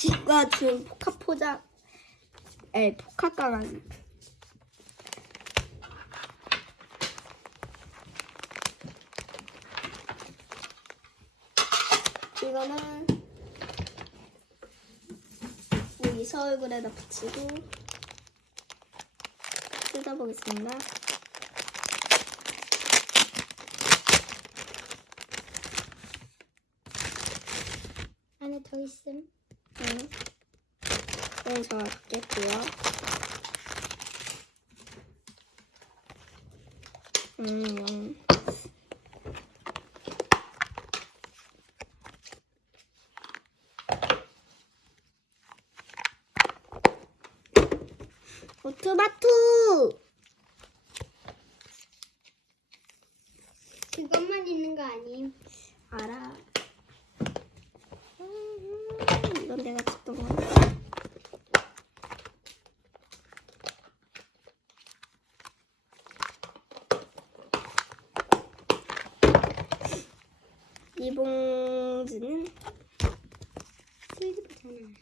치과 준 포카 포장. 에 포카 강아지. 이거는 여기서 얼굴에다 붙이고 뜯어보겠습니다. 안에 더 있음. 응. 저 받겠고요. 음, 오토마토! 그것만 있는 거 아님? 알아. 음, 이건 내가 줬던 거. 이 봉지는 슬리퍼잖아.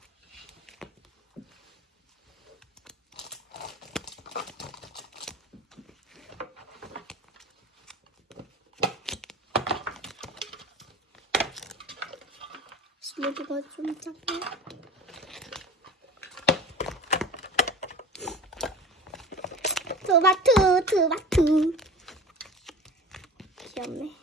슬리브가 좀 작네. 토마토, 토마토. 귀엽네. 나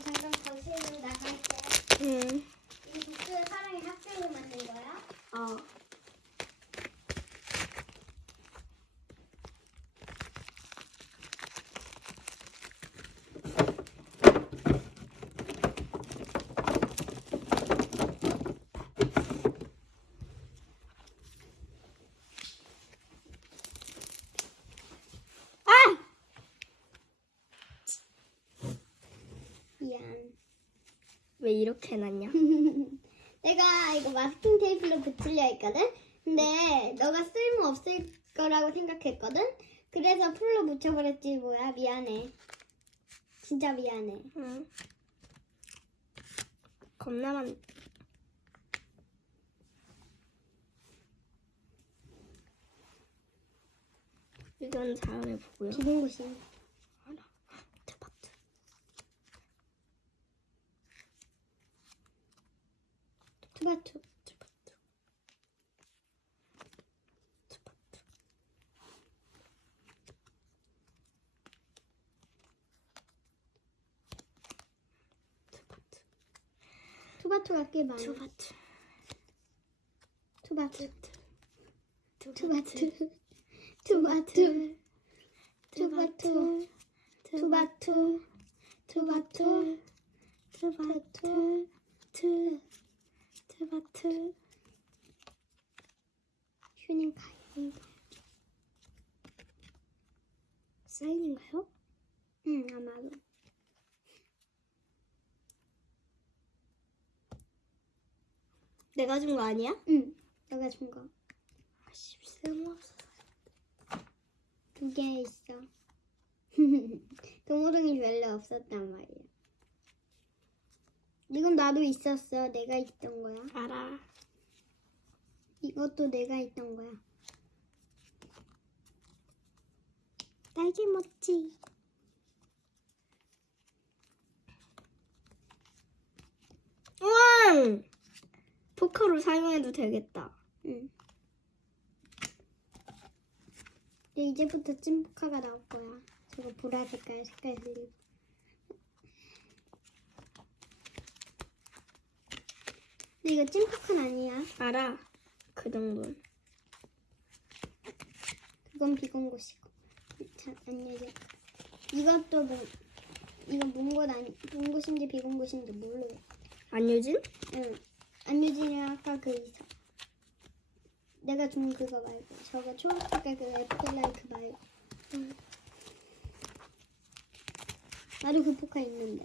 잠깐 거실로 나갈게. 응. 이 북두의 사랑의 학생을 만든 거야? 어. 아! 미안. 왜 이렇게 해놨냐? 내가 이거 마스킹 테이프로 붙이려 했거든? 근데 너가 쓸모 없을 거라고 생각했거든? 그래서 풀로 붙여버렸지 뭐야 미안해 진짜 미안해 응. 겁나 많. 이건 다음에 보고요. 곳이 투바투 대박트. 대박트. 대박트. 투바투가 꽤 많아. 투바투 투바트. 투바투 투바투 투바투 투바투 투바투 투바투 투. 투바트. 휴닝 가요 사인인가요? 응 아마도 내가 준 거 아니야? 응 너가 준 거 아씨 쓸모없어. 두 개 있어. 동호동이 별로 없었단 말이야. 이건 나도 있었어. 내가 있던 거야. 알아. 이것도 내가 있던 거야. 딸기 모찌. 우와! 포카로 사용해도 되겠다. 응. 이제부터 찐포카가 나올 거야. 저거 보라 색깔 색깔 슬립. 근데 이거 찐포카는 아니야. 알아. 그 정도는. 그건 비공고시고. 자, 안녕히 이것도 뭐 이거 몽곳 아니 몽곳인지 비공곳인지 모르. 안유진? 응. 안유진이랑 아까 그 이사. 내가 준 그거 말고 저거 초록색깔 그 애플라이크 말고. 응. 나도 그 포카 있는데.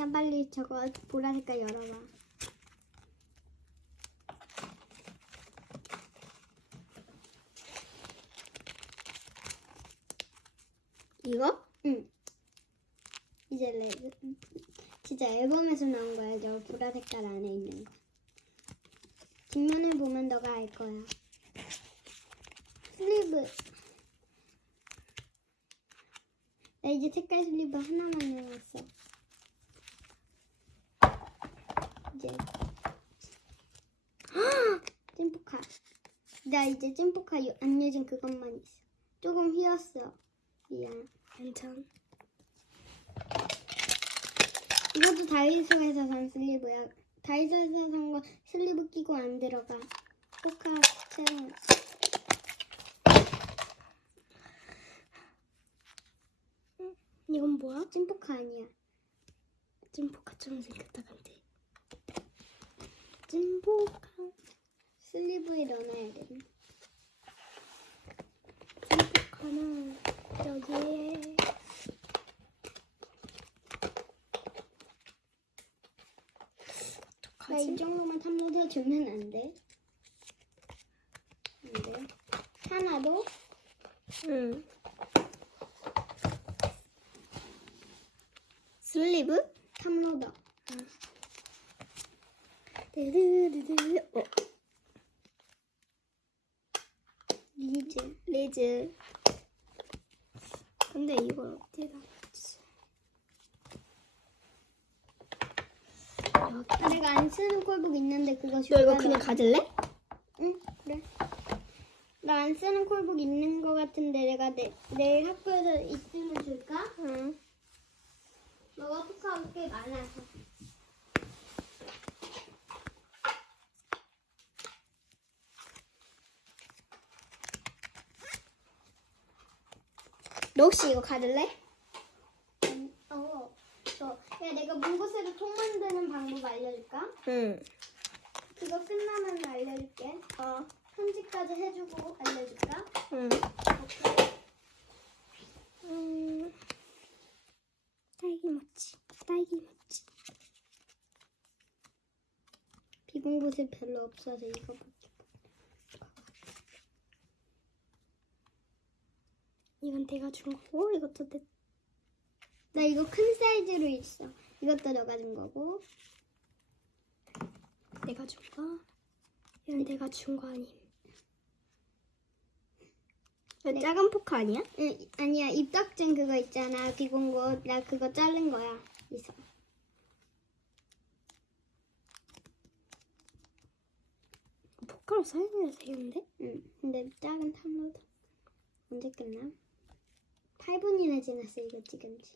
일단 빨리 저거 보라 색깔 열어봐. 이거? 응. 이제 레드. 진짜 앨범에서 나온 거야. 저 보라 색깔 안에 있는 거. 뒷면을 보면 너가 알 거야. 슬리브. 나 이제 색깔 슬리브 하나만 남았어. 이제. 찐포카. 나 이제 찐포카 유- 안 유진 그것만 있어. 조금 휘었어. 미안. 괜찮. 이것도 다이소에서 산 슬리브야. 다이소에서 산 거 슬리브 끼고 안 들어가. 포카 새로운. 이건 뭐야? 찐포카 아니야. 찐포카처럼 생겼다 근데. 찐포카. 슬리브에 넣어놔야 돼. 찐포카는 여기에 나이 어떡하지? 정도만 탐로드 주면 안 돼. 안 돼. 하나도 응. 슬리브? 탐로더. 드 르르르. 어, 리즈. 리즈. 근데 이걸 어디다 붙이지? 여기. 아, 내가 안 쓰는 콜북 있는데 그거 너? 이거 그냥 가질래? 응, 그래. 나 안 쓰는 콜북 있는 거 같은데 내가 내, 내일 학교에서 있으면 줄까? 응. 너가 포카가 꽤 많아서. 너 혹시 이거 가질래? 음, 어, 저, 야, 내가 문구새로 통 만드는 방법 알려줄까? 응. 그거 끝나면 알려줄게. 어. 편집까지 해주고 알려줄까? 응. 음. 딸기 모찌. 딸기 모찌. 비공부새 별로 없어서 이거 볼게. 이건 내가 준 거고 이것도 내. 나 이거 큰 사이즈로 있어. 이것도 너가 준 거고. 내가 준 거. 이건 내가 준 거 아님. 이거 네. 작은 포카 아니야? 응, 아니야 입덕증 그거 있잖아 비공고 나 그거 자른 거야 이서 포카로 사용해도 되겠는데? 응 근데 작은 탐로드 언제 끝나? 8분이나 지났어 이거 지금 지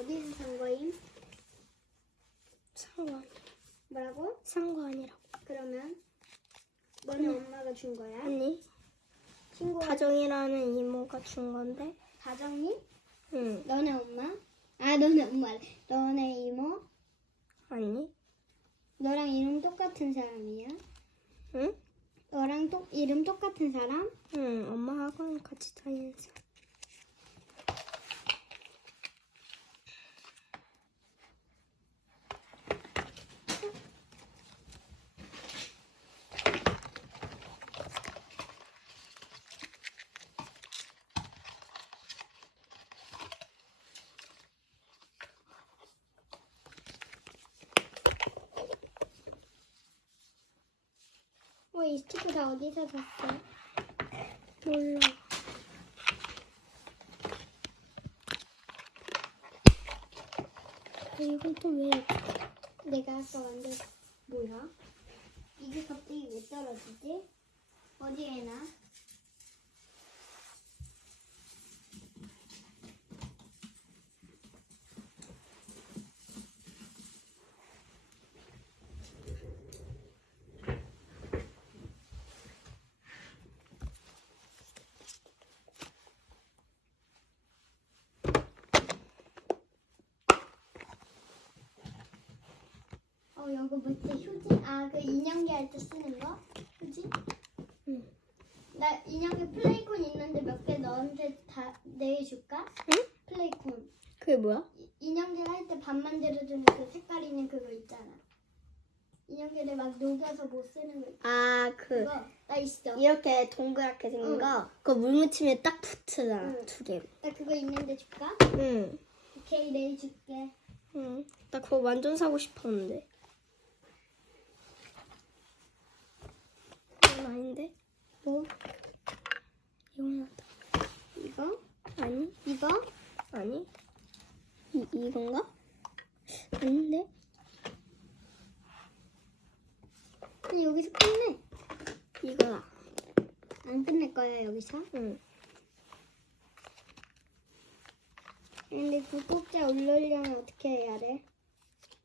어디서 산 거임? 상관. 뭐라고? 상관이라고. 그러면 너네 엄마가 준 거야? 아니. 친구가 다정이라는 이모가 준 건데. 다정님? 응. 너네 엄마? 아 너네 엄마 너네 이모? 아니. 너랑 이름 똑같은 사람이야? 응? 너랑 똑 이름 똑같은 사람? 응. 엄마 학원 같이 다니는 사람. 이 스티커 다 어디서 샀어? 몰라. 아, 이건 또 왜? 내가 아까 만든 뭐야? 이게 갑자기 왜 떨어지지? 어디에 나? 어, 이거 밑에 휴지? 아, 그 인형기 할때 쓰는 거? 휴지? 응. 나 인형기 플레이콘 있는데 몇개 너한테 다 내줄까? 응? 플레이콘. 그게 뭐야? 이- 인형질 할때 밥 만들어주는 그 색깔 있는 그거 있잖아. 인형질을 막 녹여서 못 쓰는 거 있- 아, 그 그거 나 있어. 이렇게 동그랗게 생긴 응. 거. 그거 물 묻히면 딱 붙잖아. 응. 두 개. 나 그거 있는데 줄까? 응. 오케이 내줄게. 응. 나 그거 완전 사고 싶었는데. 이건 아닌데? 뭐? 이건 맞다. 이거? 아니? 이거? 아니? 이, 이건가? 아닌데? 근데 여기서 끝내. 이거다. 안 끝낼 거야 여기서. 응. 근데 구독자 올리려면 어떻게 해야 돼?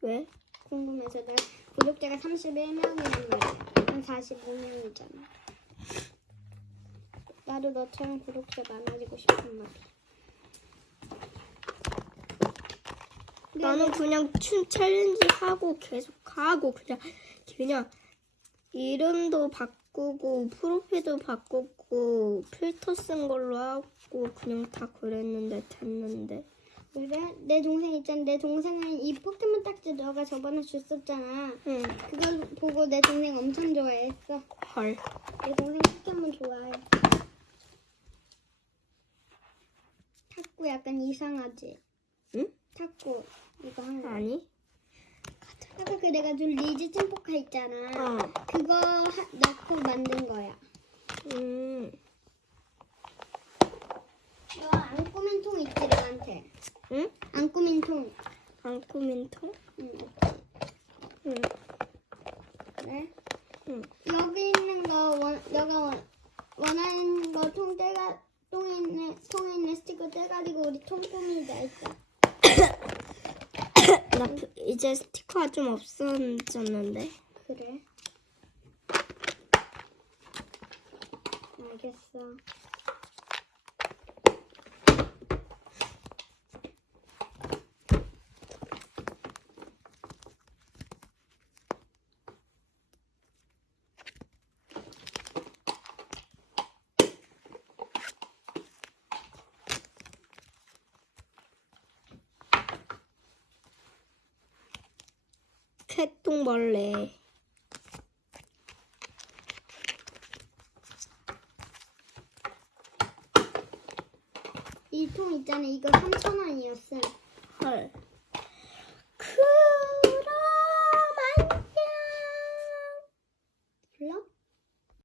왜? 궁금해서 나 구독자가 31명이란 말이야. 한 45명이잖아. 나도 너처럼 구독자 많아지고 싶은 말이야. 나는 그냥 춤 챌린지 하고 계속 하고 그냥 그냥 이름도 바꾸고 프로필도 바꾸고 필터 쓴 걸로 하고 그냥 다 그랬는데 됐는데 그래? 내 동생 있잖아. 내 동생은 이 포켓몬 딱지 너가 저번에 줬었잖아. 응. 그걸 보고 내 동생 엄청 좋아했어. 헐. 내 동생 포켓몬 좋아해. 탁구 약간 이상하지? 응? 탁구 이거 하는 거. 아니? 아까 그 내가 준 리즈 찐포카 있잖아. 어. 그거 하- 넣고 만든 거야. 음. 너 안 꾸민 통 있지 너한테? 응? 안 꾸민 통. 안 꾸민 통? 응. 응. 그래? 응. 여기 있는 거 원, 너가 원, 원하는 거 통 떼가 통에 있는 통에 있는 스티커 떼가지고 우리 통 꾸미자 했어. 나 그- 이제 스티커가 좀 없어졌는데. 그래. 알겠어. 캣똥벌레. 이 통 있잖아. 이거 3,000원이었어. 헐.